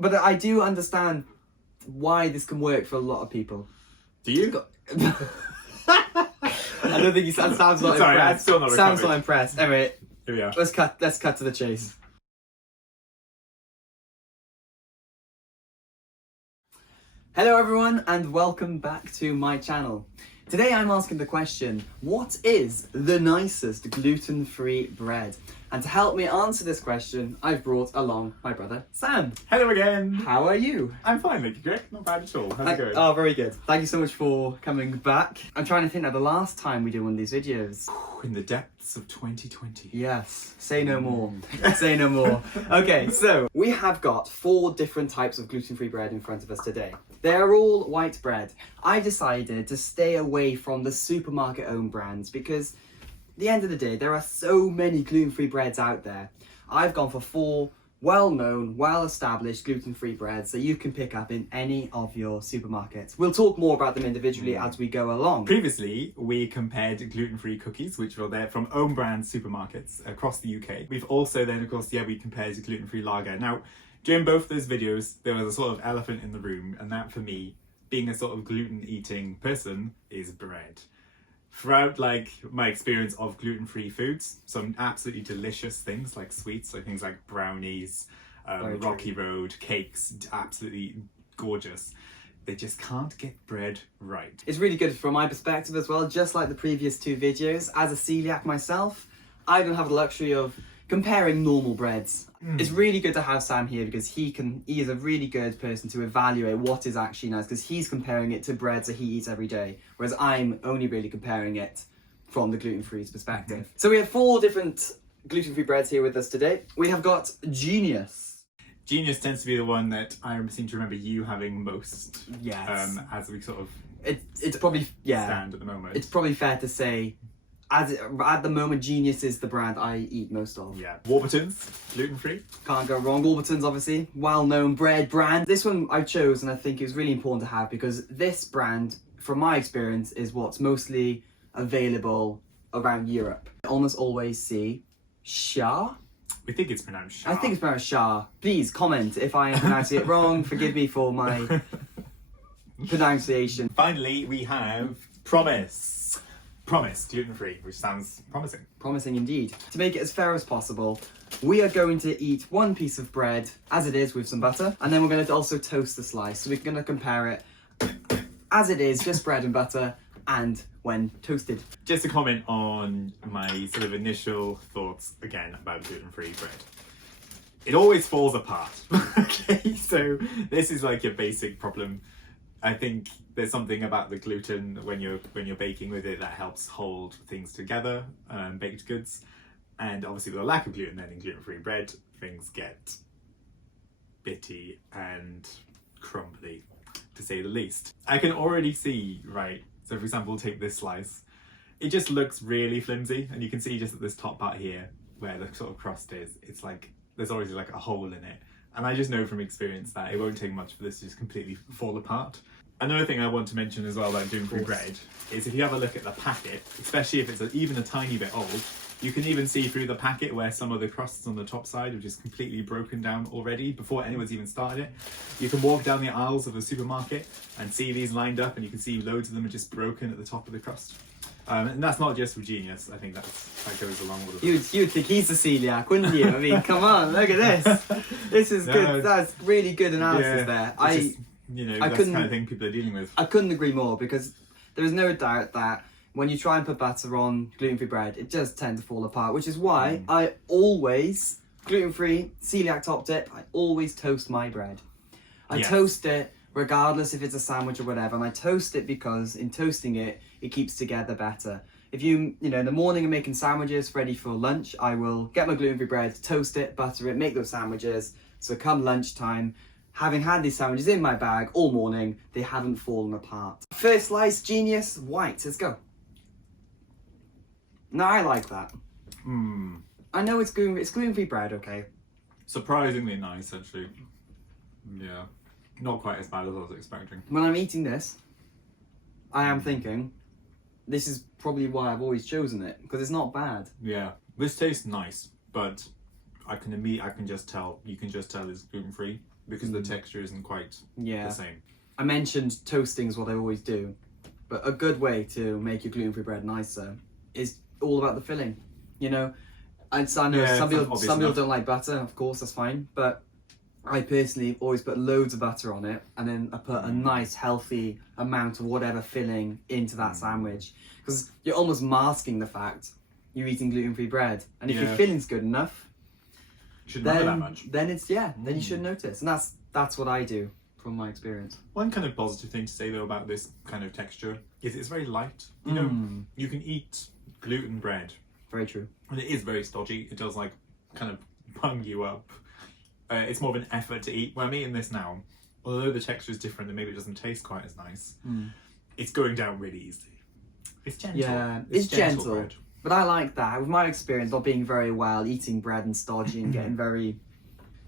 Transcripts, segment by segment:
But I do understand why this can work for a lot of people. Do you? I don't think he sounds not Sorry, impressed. I'm still not Sounds recovered. not impressed. Anyway, Here we are. let's cut to the chase. Hello everyone and welcome back to my channel. Today I'm asking the question, what is the nicest gluten-free bread? And to help me answer this question, I've brought along my brother Sam. Hello again. How are you? I'm fine, thank you, Greg. Not bad at all. How's it going? Oh, very good. Thank you so much for coming back. I'm trying to think of the last time we did one of these videos. In the depths of 2020. Yes, say no more. Say no more. Okay, so we have got 4 different types of gluten-free bread in front of us today. They are all white bread. I decided to stay away from the supermarket-owned brands because at the end of the day, there are so many gluten-free breads out there. I've gone for 4 well-known, well-established gluten-free breads that you can pick up in any of your supermarkets. We'll talk more about them individually as we go along. Previously, we compared gluten-free cookies, which were there from own brand supermarkets across the UK. We've also then, of course, we compared gluten-free lager. Now, during both those videos, there was a sort of elephant in the room, and that for me, being a sort of gluten-eating person, is bread. Throughout my experience of gluten-free foods, some absolutely delicious things like sweets, so things like brownies, Rocky Road, cakes, absolutely gorgeous. They just can't get bread right. It's really good from my perspective as well, just like the previous 2 videos. As a celiac myself, I don't have the luxury of comparing normal breads. It's really good to have Sam here because he is a really good person to evaluate what is actually nice because he's comparing it to breads that he eats every day, whereas I'm only really comparing it from the gluten-free perspective. So we have 4 different gluten-free breads here with us today. We have got Genius. Genius tends to be the one that I seem to remember you having most. Yes. As we sort of It's probably, yeah. stand at the moment. It's probably fair to say at the moment, Genius is the brand I eat most of. Yeah. Warburton's, gluten-free. Can't go wrong. Warburton's, obviously, well-known bread brand. This one I chose, and I think it was really important to have because this brand, from my experience, is what's mostly available around Europe. I almost always see Shah. We think it's pronounced Shah. I think it's pronounced Shah. Please comment if I am pronouncing it wrong. Forgive me for my pronunciation. Finally, we have Promise. Promise, gluten-free, which sounds promising. Promising indeed. To make it as fair as possible, we are going to eat 1 piece of bread as it is with some butter, and then we're going to also toast the slice. So we're going to compare it as it is, just bread and butter, and when toasted. Just a comment on my sort of initial thoughts again about gluten-free bread. It always falls apart. Okay, so this is like your basic problem. I think there's something about the gluten when you're baking with it that helps hold things together, baked goods. And obviously with a lack of gluten then in gluten-free bread, things get bitty and crumbly, to say the least. I can already see, right, so for example, take this slice. It just looks really flimsy, and you can see just at this top part here, where the sort of crust is, it's like, there's already like a hole in it. And I just know from experience that it won't take much for this to just completely fall apart. Another thing I want to mention as well about gluten-free bread is if you have a look at the packet, especially if it's even a tiny bit old, you can even see through the packet where some of the crusts on the top side are just completely broken down already before anyone's even started it. You can walk down the aisles of a supermarket and see these lined up, and you can see loads of them are just broken at the top of the crust. And that's not just with Genius. I think that goes along with it. You'd think he's a celiac, wouldn't you? I mean, come on, look at this. This is good. That's really good analysis there. That's the kind of thing people are dealing with. I couldn't agree more because there is no doubt that when you try and put butter on gluten-free bread, it does tend to fall apart, which is why I always, gluten-free, celiac top tip, I always toast my bread. I toast it regardless if it's a sandwich or whatever, and I toast it because in toasting it, it keeps together better. If in the morning I'm making sandwiches ready for lunch, I will get my gluten-free bread, toast it, butter it, make those sandwiches, so come lunchtime, having had these sandwiches in my bag all morning, they haven't fallen apart. First slice, Genius, white, let's go. No, I like that. I know it's gluten-free bread, okay? Surprisingly nice, actually. Yeah. Not quite as bad as I was expecting. When I'm eating this, I am thinking, this is probably why I've always chosen it, because it's not bad. Yeah. This tastes nice, but you can just tell it's gluten-free. because the texture isn't quite Yeah. the same. I mentioned toasting is what I always do, but a good way to make your gluten-free bread nicer is all about the filling. You know, I know some people don't like butter. Of course, that's fine, but I personally always put loads of butter on it, and then I put a nice healthy amount of whatever filling into that sandwich, because you're almost masking the fact you're eating gluten-free bread, and if your filling's good enough, You shouldn't matter that much. then you should notice, and that's what I do from my experience. One kind of positive thing to say though about this kind of texture is it's very light. You know, you can eat gluten bread, Very true. and it is very stodgy. It does like kind of bung you up. It's more of an effort to eat. When I'm eating this now, although the texture is different and maybe it doesn't taste quite as nice, it's going down really easily. It's gentle. Yeah, it's gentle. Bread. But I like that. With my experience, not being very well, eating bread and stodgy and getting very,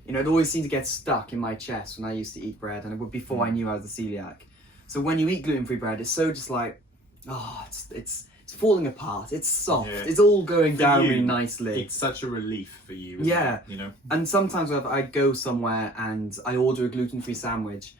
you know, it always seemed to get stuck in my chest when I used to eat bread, and it would before I knew I was a celiac. So when you eat gluten-free bread, it's so just like, it's falling apart. It's soft. Yeah. It's all going For down you, really nicely. It's such a relief for you. You know. And sometimes when I go somewhere and I order a gluten-free sandwich,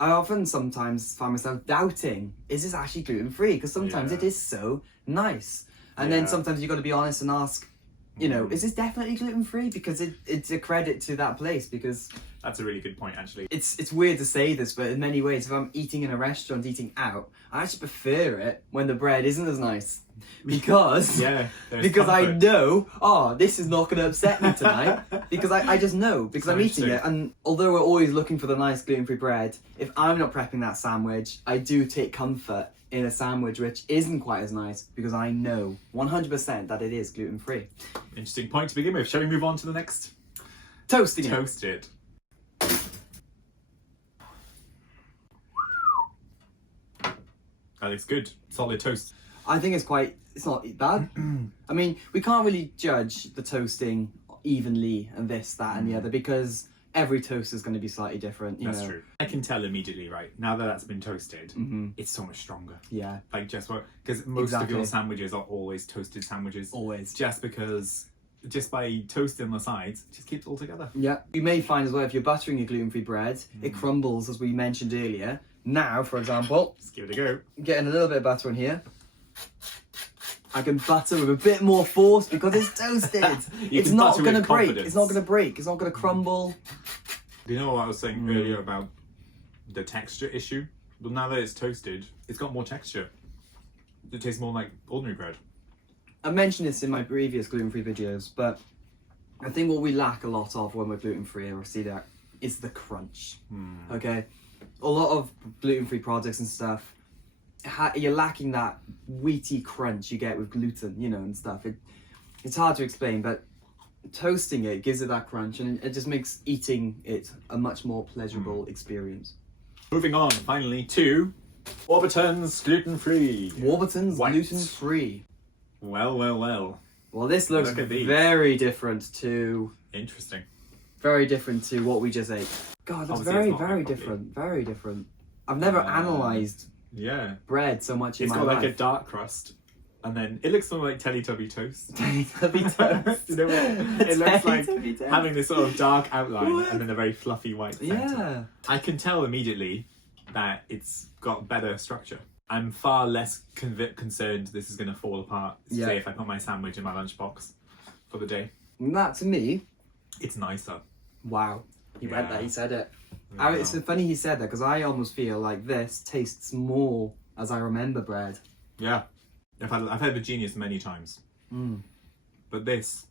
I often sometimes find myself doubting, is this actually gluten-free? Because sometimes it is so nice. And then sometimes you've got to be honest and ask, you know, is this definitely gluten-free? Because it's a credit to that place, because... That's a really good point, actually. It's weird to say this, but in many ways, if I'm eating in a restaurant, eating out, I actually prefer it when the bread isn't as nice. Because because I know, this is not going to upset me tonight. Because I just know, because I'm eating it. And although we're always looking for the nice gluten-free bread, if I'm not prepping that sandwich, I do take comfort in a sandwich which isn't quite as nice, because I know 100% that it is gluten-free. Interesting point to begin with. Shall we move on to the next? Toasting it. Toast it. That looks good. Solid toast. I think it's not bad. I mean, we can't really judge the toasting evenly and this, that and the other, because every toast is going to be slightly different. That's true. I can tell immediately, right, now that that's been toasted, it's so much stronger. Yeah. Like just what, because most of your sandwiches are always toasted sandwiches. Always. Just by toasting the sides, it just keeps it all together. Yeah. You may find as well, if you're buttering your gluten-free bread, it crumbles, as we mentioned earlier. Now, for example, Just give it a go. getting a little bit of butter in here. I can butter with a bit more force because it's toasted. It's not going to break. It's not going to break. It's not going to crumble. Do you know what I was saying earlier about the texture issue? Well, now that it's toasted, it's got more texture. It tastes more like ordinary bread. I mentioned this in my previous gluten-free videos, but I think what we lack a lot of when we're gluten-free or celiac is the crunch. Okay? A lot of gluten-free products and stuff, you're lacking that wheaty crunch you get with gluten, you know, and stuff. It's hard to explain, but toasting it gives it that crunch, and it just makes eating it a much more pleasurable experience. Moving on, finally, to Warburton's gluten-free. Warburton's White. gluten-free. Well. Well, this looks Look at these. very different to what we just ate. God, that's Obviously, very, it's not very made properly. different. Very different. I've never analysed Yeah. bread so much in It's my got life. like a dark crust. And then it looks sort of like Teletubby toast. Teletubby toast. You know what? It looks like Teletubby toast. having this sort of dark outline What? and then a very fluffy white centre. Yeah. I can tell immediately that it's got better structure. I'm far less concerned this is going to fall apart, say if I put my sandwich in my lunchbox for the day. And that, to me, It's nicer. wow. He read that, he said it. Yeah. It's funny he said that, because I almost feel like this tastes more as I remember bread. Yeah. I've had the Genius many times. But this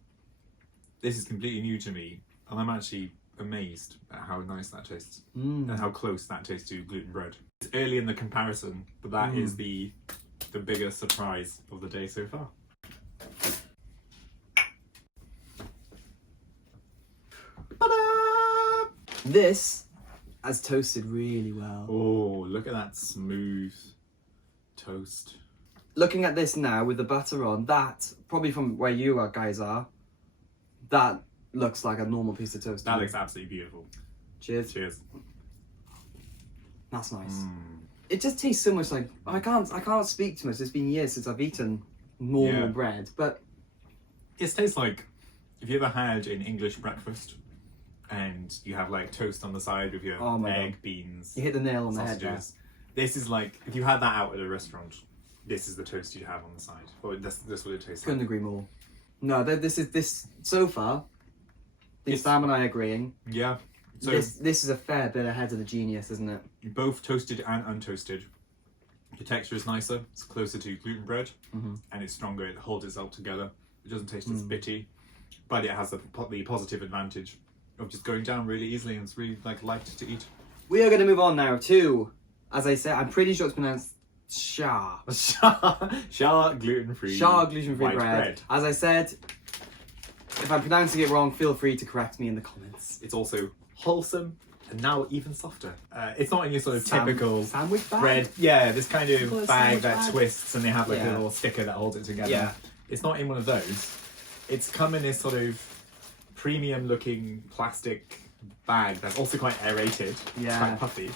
is completely new to me, and I'm actually amazed at how nice that tastes and how close that tastes to gluten bread. It's early in the comparison, but that is the biggest surprise of the day so far. Ta-da! This has toasted really well. Oh, look at that smooth toast. Looking at this now with the butter on, that, probably from where you guys are, that looks like a normal piece of toast. That looks absolutely beautiful. Cheers. Cheers. That's nice. It just tastes so much like, I can't speak too much. It's been years since I've eaten normal bread, but It tastes like if you ever had an English breakfast and you have like toast on the side with your Oh my egg, God. beans, You hit the nail on the head there. sausages. This is like, if you had that out at a restaurant, this is the toast you'd have on the side. Or that's what it tastes Couldn't like. agree more. No, this so far. Sam and I agreeing. Yeah. So This is a fair bit ahead of the Genius, isn't it? both toasted and untoasted. The texture is nicer. It's closer to gluten bread, and it's stronger. It holds itself together. It doesn't taste as bitty, but it has the positive advantage of just going down really easily, and it's really like light to eat. We are going to move on now to, as I said, I'm pretty sure it's pronounced Shah. Shah gluten-free. Shah gluten-free white bread. As I said, if I'm pronouncing it wrong, feel free to correct me in the comments. It's also wholesome and now even softer. It's not in your sort of typical sandwich bag? bread. Yeah, this kind of Well, bag sandwich that bag. twists and they have like a Yeah. little sticker that holds it together. Yeah. It's not in one of those. It's come in this sort of premium looking plastic bag that's also quite aerated. Yeah. It's quite puffy.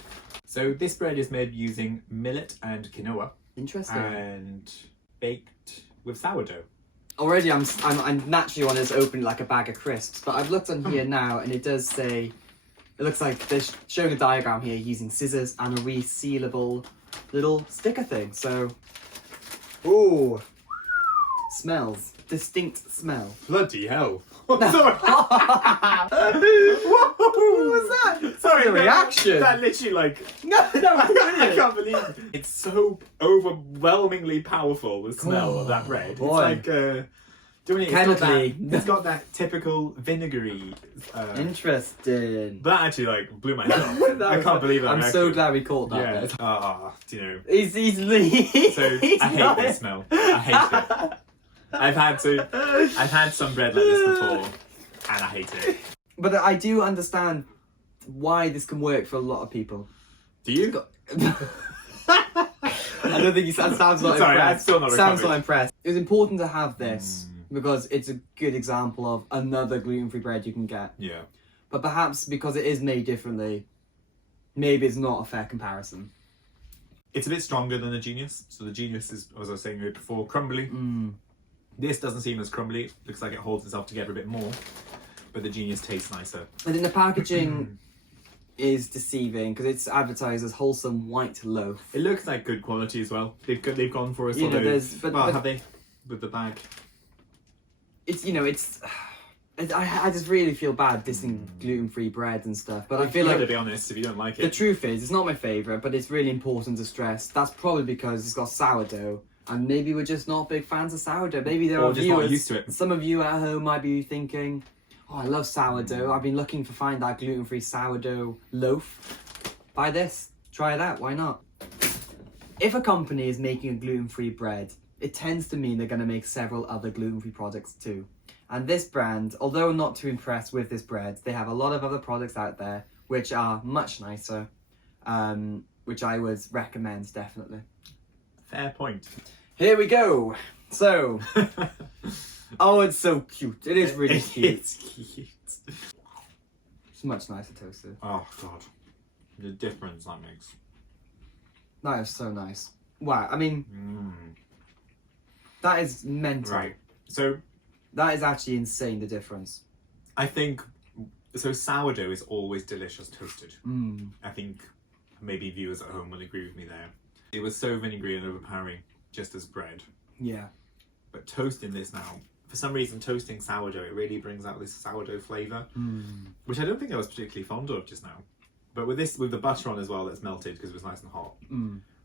So this bread is made using millet and quinoa Interesting. and baked with sourdough. Already, I'm naturally want to open like a bag of crisps, but I've looked on here now, and it does say, it looks like they're showing a diagram here using scissors and a resealable little sticker thing. So, ooh, smells, distinct smell. Bloody hell. What was that? Sorry, The reaction. That literally like No, that was I brilliant. can't believe it. It's so overwhelmingly powerful, the smell of that bread. boy. It's like doing it. Chemically. It's got that typical vinegary. Interesting. That actually like blew my head off. That I was- can't believe that. I'm so reaction. glad we caught that. Yeah. bit. Do you know? He's So I hate this smell. I hate it. I've had some bread like this before, and I hate it. But I do understand why this can work for a lot of people. Do you? I don't think Sam's not Sorry, impressed. I'm still not Sam's recovered. not impressed. It was important to have this because it's a good example of another gluten-free bread you can get. Yeah. But perhaps because it is made differently, maybe it's not a fair comparison. It's a bit stronger than the Genius. So the Genius is, as I was saying before, crumbly. This doesn't seem as crumbly. Looks like it holds itself together a bit more. But the Genius tastes nicer. I think the packaging is deceiving because it's advertised as wholesome white loaf. It looks like good quality as well. They've gone for a sort of... there's- but- well, but- have they? With the bag. It's I just really feel bad dissing gluten-free bread and stuff, but I feel Yeah, like to be honest, if you don't like the it. truth is it's not my favourite, but it's really important to stress that's probably because it's got sourdough, and maybe we're just not big fans of sourdough. Maybe there Or are just not viewers, used to it. some of you at home might be thinking, oh, I love sourdough, I've been looking to find that gluten-free sourdough loaf. Buy this, try that, why not? If a company is making a gluten-free bread, it tends to mean they're going to make several other gluten-free products too. And this brand, although I'm not too impressed with this bread, they have a lot of other products out there which are much nicer, which I would recommend definitely. Fair point. Here we go. So, oh, it's so cute. It is really cute. It's cute. It's much nicer toasted. Oh, God. The difference that makes. That is so nice. Wow, I mean, that is mental. Right. So, That is actually insane, the difference. I think... So sourdough is always delicious toasted. I think maybe viewers at home will agree with me there. It was so vinegary and overpowering just as bread. Yeah. But toasting this now, for some reason toasting sourdough, it really brings out this sourdough flavour, which I don't think I was particularly fond of just now. But with this, with the butter on as well that's melted because it was nice and hot,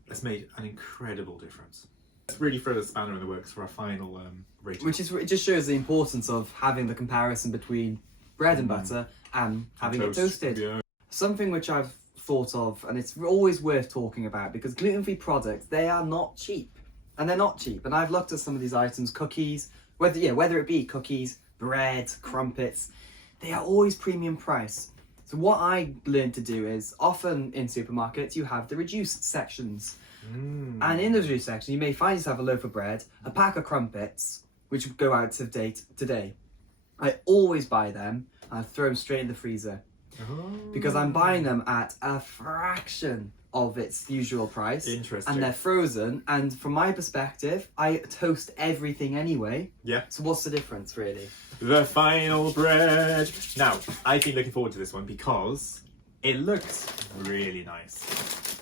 it's made an incredible difference. Let's really throw the spanner in the works for our final rating. It just shows the importance of having the comparison between bread and butter and having it toasted. Yeah. Something which I've thought of, and it's always worth talking about, because gluten-free products, they are not cheap. And they're not cheap. And I've looked at some of these items, cookies, whether it be cookies, bread, crumpets, they are always premium price. So what I learned to do is, often in supermarkets, you have the reduced sections. And in the reduced section, you may find yourself a loaf of bread, a pack of crumpets, which go out of date today. I always buy them and I throw them straight in the freezer. because I'm buying them at a fraction of its usual price. Interesting. And they're frozen, and from my perspective, I toast everything anyway. Yeah. So what's the difference, really? The final bread. Now, I've been looking forward to this one because it looks really nice.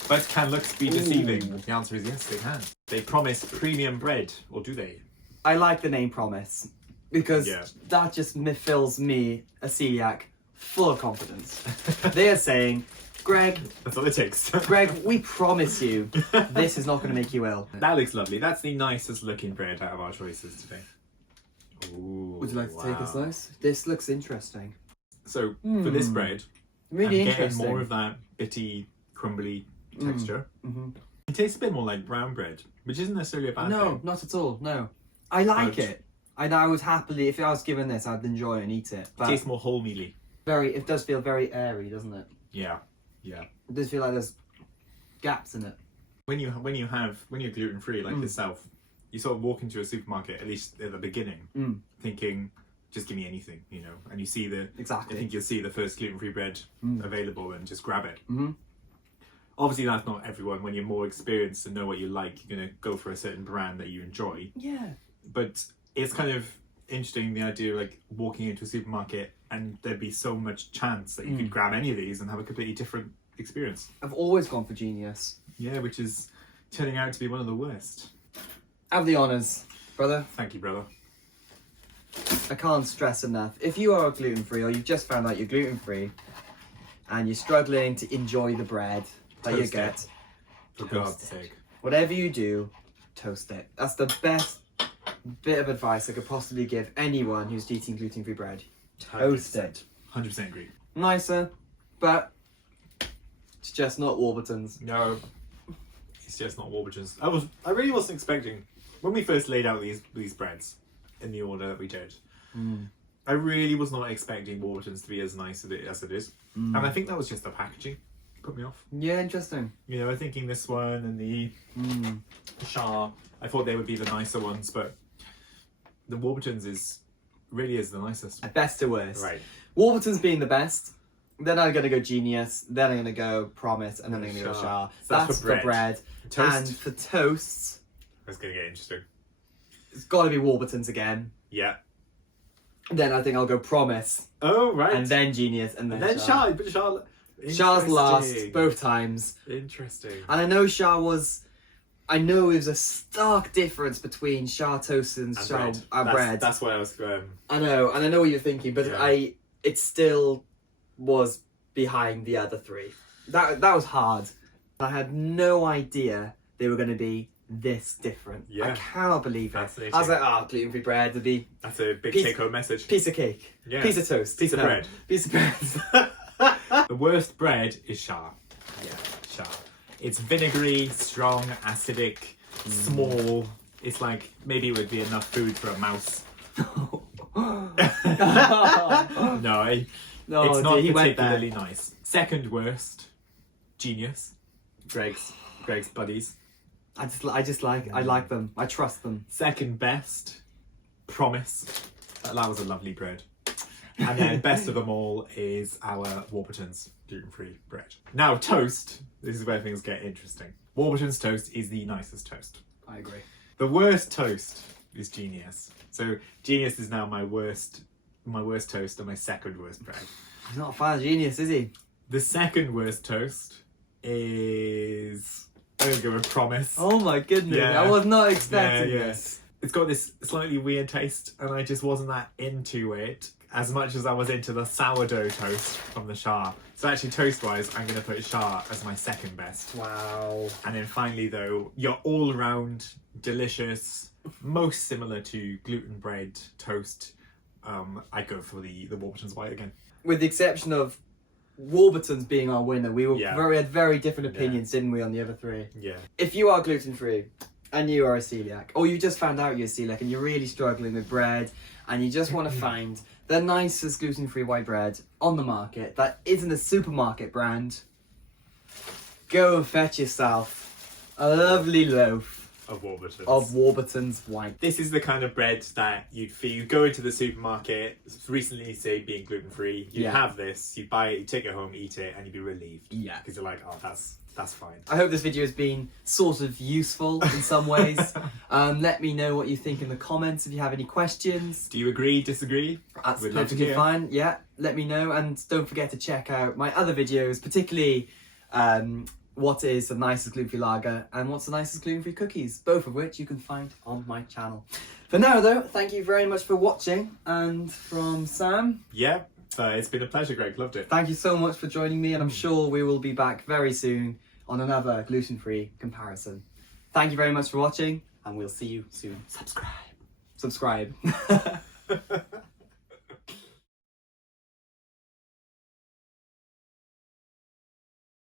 But can looks be deceiving? Ooh. The answer is yes, they can. They promise premium bread, or do they? I like the name Promise, because Yeah. that just fills me, a celiac, full of confidence. They are saying, Greg, That's all it takes. Greg, we promise you, this is not going to make you ill. That looks lovely. That's the nicest looking bread out of our choices today. Ooh, Would you like to take a slice? This looks interesting. So, for this bread, Really I'm interesting. getting more of that bitty, crumbly texture. Mm-hmm. It tastes a bit more like brown bread, which isn't necessarily a bad No, thing. not at all. No, I like But- it. I would happily, if I was given this, I'd enjoy it and eat it. It But tastes more wholemeally. it does feel very airy, doesn't it? Yeah, yeah. It does feel like there's gaps in it. When you're gluten free like yourself, you sort of walk into a supermarket, at least at the beginning, thinking, just give me anything, you know. And you see I Exactly. think you'll see the first gluten free bread available and just grab it. Mhm. Obviously, that's not everyone. When you're more experienced and know what you like, you're gonna go for a certain brand that you enjoy. Yeah. But it's kind of interesting, the idea of like walking into a supermarket and there'd be so much chance that you could grab any of these and have a completely different experience. I've always gone for Genius. Yeah, which is turning out to be one of the worst. Have the honours, brother. Thank you, brother. I can't stress enough. If you are gluten free, or you've just found out you're gluten free, and you're struggling to enjoy the bread that you Toast get, it. For toast God's it. sake. Whatever you do, toast it. That's the best bit of advice I could possibly give anyone who's eating gluten free bread. Toast it. 100% agree. Nicer, but it's just not Warburton's. No, it's just not Warburton's. I really wasn't expecting, when we first laid out these breads in the order that we did, I really was not expecting Warburton's to be as nice as it is. And I think that was just the packaging put me off. Yeah, interesting. You know, thinking this one and the Shah, I thought they would be the nicer ones, but the Warburton's really is the nicest. Best to worst. Right. Warburton's being the best. Then I'm gonna go Genius. Then I'm gonna go Promise, and then I'm gonna go Shah. Shah. So that's That's for for bread. Toast. And for toasts, That's going to get interesting. it's got to be Warburton's again. Yeah. Then I think I'll go Promise, Oh, right. and then Genius, and then, then Shah. Shah. But Shah. Shah's last Interesting. both times, Interesting. and I know Shah was. I know there's a stark difference between Shah toast and Shah bread. That's what I was. I know, and I know what you're thinking, but Yeah. it still was behind the other three. That was hard. I had no idea they were going to be this different. Yeah. I cannot believe it. Fascinating. I was like, gluten free bread would be That's a big Piece- take-home message. piece of cake, Yeah. piece of toast, Piece of bread. piece of bread. The worst bread is Shah. Yeah, Shah. It's vinegary, strong, acidic, small. It's like maybe it would be enough food for a mouse. No, it's not he went there. particularly nice. Second worst, Genius. Greg's buddies. I like them. I trust them. Second best, Promise. That was a lovely bread. And then best of them all is our Warburton's gluten-free bread. Now toast. This is where things get interesting. Warburton's toast is the nicest toast. I agree. The worst toast is Genius. So Genius is now my worst toast and my second worst bread. He's not a fan of Genius, is he? The second worst toast is, I'm gonna go with Promise. Oh my goodness! Yeah. I was not expecting Yeah. this. It's got this slightly weird taste, and I just wasn't that into it as much as I was into the sourdough toast from the Shah. So actually, toast-wise, I'm going to put Shah as my second best. Wow. And then finally, though, your all-round delicious, most similar to gluten bread toast, I'd go for the Warburton's White again. With the exception of Warburton's being our winner, we had very different opinions, didn't we, on the other three? Yeah. If you are gluten free and you are a celiac, or you just found out you're a celiac and you're really struggling with bread, and you just want to find the nicest gluten free white bread on the market that isn't a supermarket brand, go and fetch yourself a lovely loaf of Warburton's. Of Warburton's white. This is the kind of bread that you go into the supermarket, recently say being gluten free, you Yeah. have this, you buy it, you take it home, eat it, and you'd be relieved. Yeah. Because you're like, oh, that's fine. I hope this video has been sort of useful in some ways. Let me know what you think in the comments if you have any questions. Do you agree, disagree? That's We'd love to perfectly hear. fine. Yeah, let me know. And don't forget to check out my other videos, particularly what is the nicest gluten-free lager and what's the nicest gluten-free cookies, both of which you can find on my channel. For now though, thank you very much for watching, and from Sam, Yeah, it's been a pleasure, Greg. Loved it. thank you so much for joining me, and I'm sure we will be back very soon on another gluten-free comparison. Thank you very much for watching, and we'll see you soon. Subscribe.